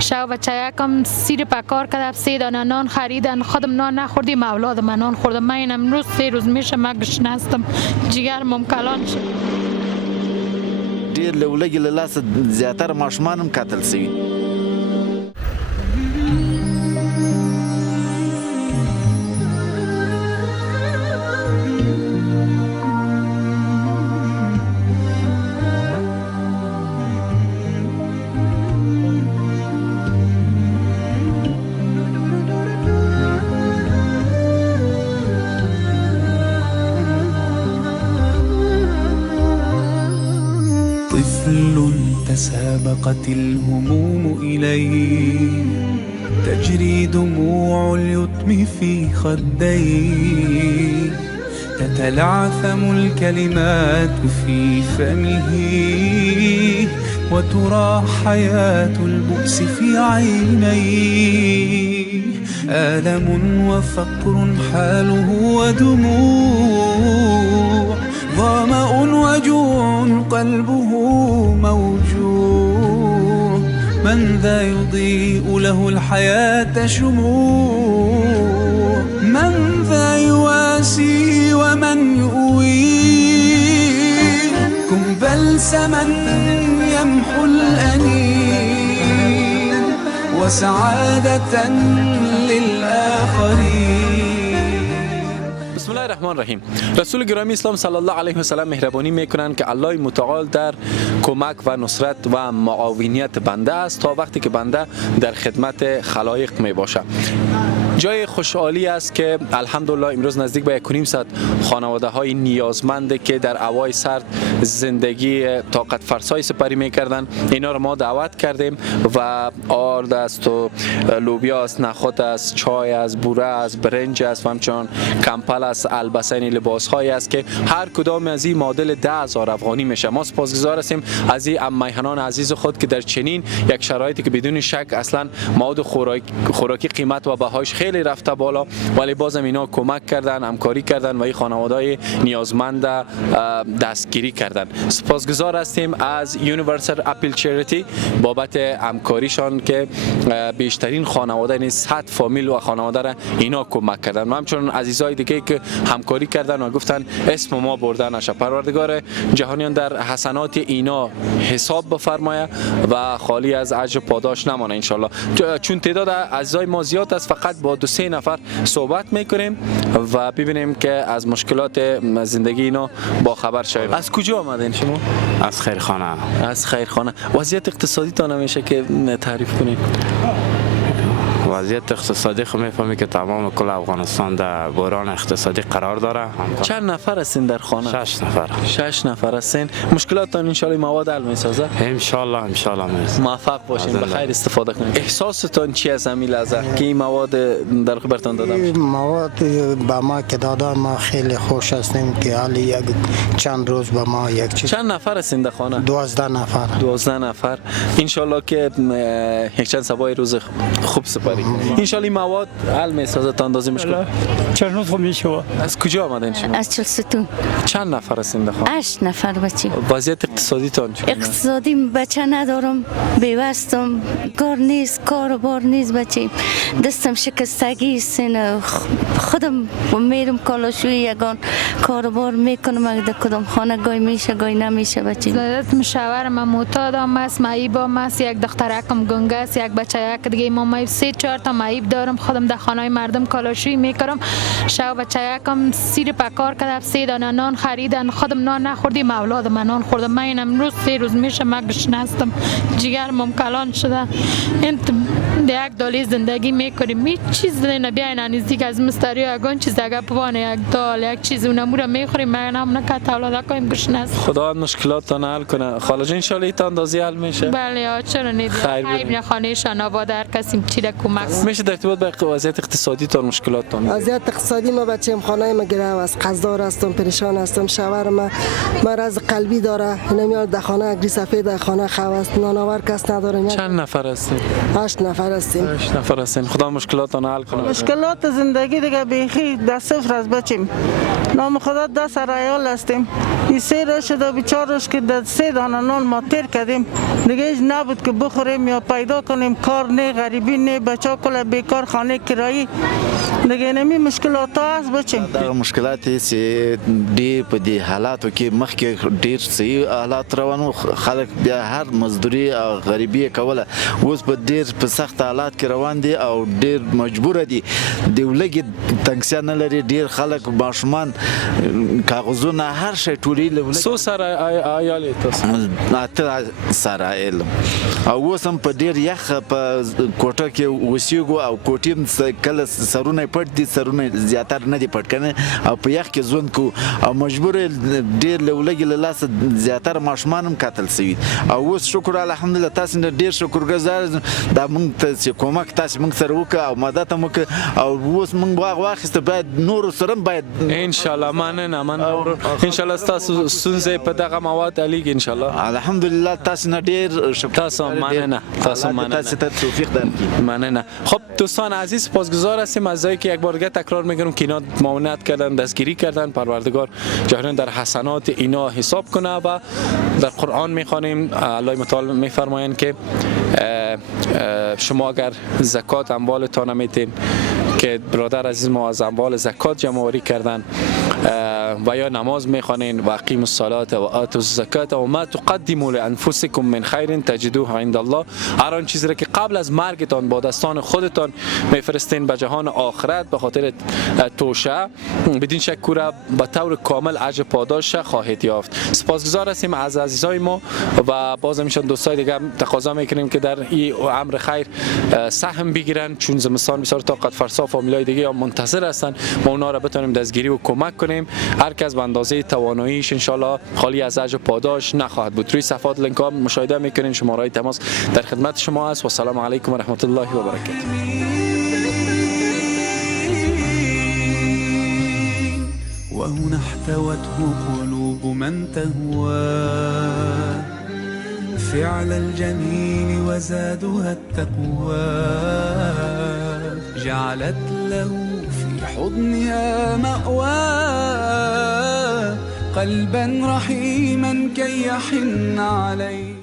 شب بچه‌کم سیر پکار کرد 3 دانه نان خریدن خودم نان نخوردیم اولاد من نان خوردم من امروز 3 روز میشه من گشنستم جگرم کلان شد ډیر لولګي له لاسه زیاتره ماشومان هم قتل شوي تسابقت الهموم إليه تجري دموع اليتم في خديه تتلعثم الكلمات في فمه وترى حياة البؤس في عينيه آلم وفقر حاله ودموع ظمأ وجوع قلبه موجوع من ذا يضيء له الحياة شموع من ذا يواسي ومن يؤويه كن بلسما يمحو الأنين وسعادة للآخرين. بسم الله الرحمن الرحیم. رسول گرامی اسلام صلی الله علیه و سلم مهربانی میکنند که الله متعال در کمک و نصرت و معاونیت بنده است تا وقتی که بنده در خدمت خلایق می باشه. جای خوشحالی است که الحمدلله امروز نزدیک به 1.5 خانواده های نیازمنده که در هوای سرد زندگی طاقت فرسای سپری میکردن اینا رو ما دعوت کردیم و آرد است و لوبیا است، نخود است، چای است، بوره است، برنج است و همچنان کمپل است، البسه لباس های است که هر کدام از این معادل 10,000 افغانی میشه. ما سپاسگزار هستیم از این میهنان عزیز خود که در چنین یک شرایطی که بدون شک اصلا مواد خوراکی قیمت و بهاش خیلی رفته بالا ولی بازم اینا کمک کردن، همکاری کردن و این خانواده‌های نیازمند دستگیری کردن. سپاسگزار هستیم از یونیورسال اپیل چریتی بابت همکاریشان که بیشترین خانواده یعنی 100 فامیل و خانواده را اینا کمک کردن و همچنین عزیزای دیگه که همکاری کردن و گفتن اسم ما برده نشه. پروردگار جهانیان در حسنات اینا حساب بفرمایه و خالی از اجر پاداش نمانه ان شاء الله. چون تعداد عزیزای ما زیاد است فقط با 2-3 نفر صحبت میکنیم و ببینیم که از مشکلات زندگی اینا با خبر شویم. از کجا آمدین شما؟ از خیرخانه. از خیرخانه. وضعیت اقتصادی تا نمیشه که تعریف کنید؟ وضعیت اقتصادی خو میفهمی که تمام کل افغانستان در بحران اقتصادی قرار داره. چند نفر هستین در خانه؟ 6 نفر. 6 نفر هستین. مشکلاتتان ان شاء الله مواد حل میسازه؟ ان شاء الله میرسه. موفق باشین، به خیر استفاده کنید. احساستان چی از همین لحظه که این مواد در خبرتان داده میشه؟ مواد به ما که داده ما خیلی خوش هستیم که حالا یک چند روز به ما یک چیز. چند نفر هستین در خانه؟ 12 نفر. 12 نفر. ان شاء الله که یک چند صباح روز خوب سپاری. ان شاء الله مواد حل میسازه تا اندازه مشکل. چند روز خوب میشه. از کجا آمدین شما؟ از چلستون. چند نفر هستین در خانه؟ 8 نفر بچه. وضعیت اقتصادی تان چطوره؟ اقتصادی بچه ندارم، بیوستم، کار نیست، کاروبار نیست بچه. دستم شکستگی است، خودم میرم کالاشوی یگان کاروبار میکنم اگه کدام خانه گای میشه گای نمیشه بچه. زادت مشاورم معتادم است، معیبم است، یک دخترکم گنگه است، یک بچه یک دیگه ما 3-4 تا معیب دارم. خودم در خانه مردم کالاشوی میکردم. شب بچه یکم سیر پکار کرد 3 دانه نان خریدن خودم نان نخوردیم اولاد من نان خوردم من امروز 3 روز میشه من گشنستم جگرم کلان شده. این یک دالی زندگی میکنیم هیچ چیز نه بیاین نزدیک از مستری اگون چیز اگه بوانه یک دال یک چیز اونمورا میخوریم من هم نکات اولاد کنیم گشنست. خدا مشکلاتتان حل کنه. خاله جان ان شاء الله تا اندازه حل میشه. بله چرا نه خیر خانهشان آباد هر کسی چی را کمک میشه در ارتباط با وضعیت اقتصادی تا مشکلاتتان؟ وضعیت اقتصادی ما بچه‌م خانه ما گرفت از قرضدار هستم پریشان هستم شوهر ما مرض قلبی داره نمیاد در خانه اگری سفید در خانه خواست نانآور کس نداره. چند نفر هستین؟ 8 نفر هستیم. 8 نفر هستین. خدا مشکلاتتان حل کنه. مشکلات زندگی دیگه بیخی در صفر از بچیم. نام خدا 10 رایال هستیم. این 3 روز شده به 4 روز که در 3 دانه نان ما تیر کردیم دیگه هیچ نبود که بخوریم یا پیدا کنیم. کار نه، غریبی نه، بچه کل بیکار، خانه کرایی دیگه نمی مشکلات هست بچیم. دا مشکلات دی په دې حالاتو کې مخکې ډیر صحیح حالات روانو، خلک بیا هر مزدوري او غریبي کوله، اوس په ډیر په سخت حالات کې روان دي او ډیر مجبور دي. د ولګي تنګسیا نه لري، ډیر خلک ماشومان کاغذونه هر شی ټولې له سو سره عیال تاسو اته سره علم او اوس هم په ډیر یخ په کوټه کې وسیګو او کوټیم کله سرونه پټ دي، سرونه زیاتره نه دي پټ کنه او په یخ کې ژوند کو او مجبور ډیر له ولګي له لاس زیاتره ماشومان هم قتل شوي. او اوس شکر الحمدلله تاسو نه ډیر شکرګزار دا موږ ته کومک تاسو موږ سره وکړه او مدد هم وکړه او اوس موږ واخیست باید نور سره باید ان شاء الله مننه ان شاء الله تاسو سنځي په دغه مواد علیګ ان شاء الله. الحمدلله تاسو نه ډیر تاسو مننه تاسو ته توفیق درکړي. مننه. خب دوستان عزیز سپاسگزار هستیم از اینکه یک بار دیگه تکرار میکنم که اینا معاونت کردن، دستگیری کردن. پروردگار جهان در حسنات اینا حساب کنه و در قرآن میخوانیم الله متعال میفرمایند که شما اگر زکات اموالتان میتین که برادر عزیز ما از اموال زکات جمع آوری کردن و یا نماز میخوانین و اقیموا الصلاة و آتوا الزکات و ما تقدموا لانفسکم من خیر تجدوه عند الله. هر آن چیزی را که قبل از مرگتان با دستان خودتان میفرستین به جهان آخرت به خاطر توشه، بدین شک کورا به طور کامل اجر پاداش خواهید یافت. سپاسگزار هستیم از عزیزای ما و باز میشن دوستای دیگه تقاضا میکنیم که در این امر خیر سهم بگیرن، چون زمستان بسیار طاقت فرسا فامیلای دیگه هم منتظر هستن ما اونا را بتونیم دستگیری و کمک کنیم. هر کس به اندازه تواناییش ان شاء الله خالی از اجر پاداش نخواهد بود. روی صفحات لینک ها مشاهده میکنین، شماره تماس در خدمت شما است و السلام علیکم و رحمت الله و برکاته. وهنا احتوته قلوب من تهوى فعل الجميل وزادها التقوى جعلت له في حضنها مأوى قلبا رحيما كي يحن عليه.